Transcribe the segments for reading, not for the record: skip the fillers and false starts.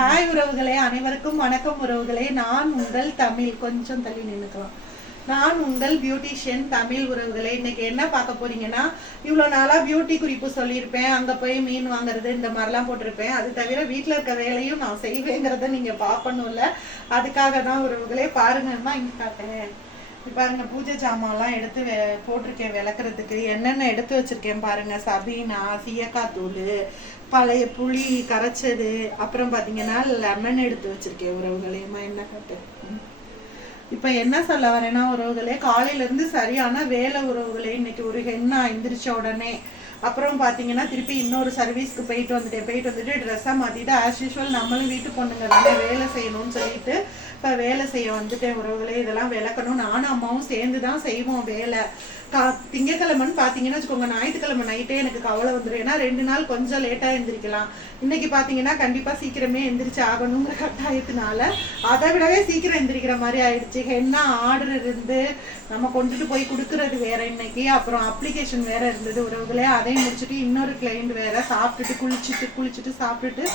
Hi உறவுகளே, அனைவருக்கும் வணக்கம் உறவுகளே. நான் உங்கள் தமிழ், கொஞ்சம் தள்ளி நின்றுக்கலாம். நான் உங்கள் பியூட்டிஷியன் தமிழ் உறவுகளே. இன்னைக்கு என்ன பார்க்க போறீங்கன்னா, இவ்வளோ நாளாக பியூட்டி குறிப்பு சொல்லியிருப்பேன், அங்கே போய் மீன் வாங்குறது இந்த மாதிரிலாம் போட்டிருப்பேன். அது தவிர வீட்டில் இருக்க வேலையும் நான் செய்வேங்கிறத நீங்கள் பார்க்கணும்ல, அதுக்காக தான் உறவுகளே. பாருங்கன்னா இங்கே காட்டேன், பாருங்க பூஜை ஜாமான்லாம் எடுத்து போட்டிருக்கேன் விளக்குறதுக்கு. என்னென்ன எடுத்து வச்சிருக்கேன் பாருங்க. சபீனா, சீயக்காய் தூள், பழைய புளி கரைச்சது, அப்புறம் பார்த்தீங்கன்னா லெமன் எடுத்து வச்சிருக்கேன் உறவுகளேம்மா. என்ன கட்டு இப்போ என்ன சொல்ல வரேன்னா உறவுகளே, காலையிலேருந்து சரியான வேலை உறவுகளே. இன்னைக்கு ஒரு ஹென்னா எந்திரிச்ச உடனே அப்புறம் பார்த்தீங்கன்னா திருப்பி இன்னொரு சர்வீஸ்க்கு போயிட்டு வந்துட்டு ட்ரெஸ்ஸாக மாற்றிட்டு ஆஸ் யூஷுவல் நம்மளும் வீட்டு பொண்ணுங்க தானே வேலை செய்யணும்னு சொல்லிட்டு இப்போ வேலை செய்ய வந்துட்டேன் உறவுகளே. இதெல்லாம் விளக்கணும், நானும் அம்மாவும் சேர்ந்து தான் செய்வோம் வேலை. திங்கக்கிழமைன்னு பார்த்தீங்கன்னா வச்சுக்கோங்க, ஞாயிற்றுக்கிழமை நைட்டே எனக்கு கவலை வந்துடும். ஏன்னா 2 நாள் கொஞ்சம் லேட்டாக எந்திரிக்கலாம். இன்னைக்கு பார்த்தீங்கன்னா கண்டிப்பாக சீக்கிரமே எந்திரிச்சு ஆகணுங்கிற கட்டாயத்தினால அதை விடவே சீக்கிரம் எந்திரிக்கிற மாதிரி ஆயிடுச்சு. என்ன ஆர்டர் இருந்து நம்ம கொண்டுட்டு போய் கொடுக்கறது வேற இன்னைக்கு, அப்புறம் அப்ளிகேஷன் வேற இருந்தது உறவுகளே. அதையும் முடிச்சுட்டு இன்னொரு கிளைண்ட் வேற சாப்பிட்டுட்டு குளிச்சுட்டு சாப்பிட்டுட்டு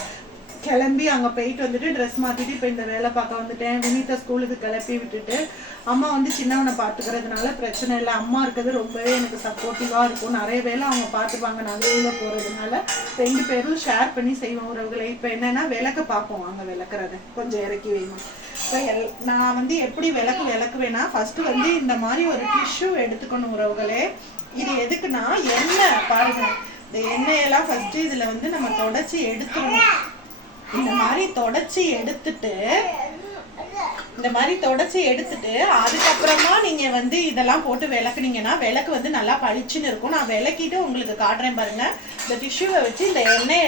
கிளம்பி அங்கே போயிட்டு வந்துட்டு ட்ரெஸ் மாற்றிட்டு இப்போ இந்த வேலை பார்க்க வந்துட்டேன். வினிதா ஸ்கூலுக்கு கிளப்பி விட்டுட்டு அம்மா வந்து சின்னவனை பார்த்துக்கிறதுனால பிரச்சனை இல்லை. அம்மா இருக்கிறது ரொம்பவே எனக்கு சப்போர்ட்டிவாக இருக்கும். நிறைய வேலை அவங்க பார்த்துப்பாங்க நான் வெளியில் போகிறதுனால. 2 பேரும் ஷேர் பண்ணி செய்வோம் உறவுகளை. இப்போ என்னென்னா விளக்க பார்ப்போம், அங்கே விளக்குறத கொஞ்சம் இறக்கி வைணும். இப்போ நான் வந்து எப்படி விளக்குவேன்னா, ஃபஸ்ட்டு வந்து இந்த மாதிரி ஒரு டிஷ்யூ எடுத்துக்கணும் உறவுகளே. இது எதுக்குன்னா எண்ணெய் பாருங்க, இந்த எண்ணெயெல்லாம் ஃபஸ்ட்டு இதில் வந்து நம்ம தொடச்சி எடுத்துடணும். இந்த மாதிரி தொடச்சி எடுத்துட்டு அதுக்கப்புறமா நீங்க வந்து இதெல்லாம் போட்டு விளக்குனீங்கன்னா விளக்கு வந்து நல்லா பளிச்சுன்னு இருக்கும். நான் விளக்கிட்டு உங்களுக்கு காட்டுறேன் பாருங்க. இந்த டிஷ்யூவை வச்சு இந்த எண்ணெய்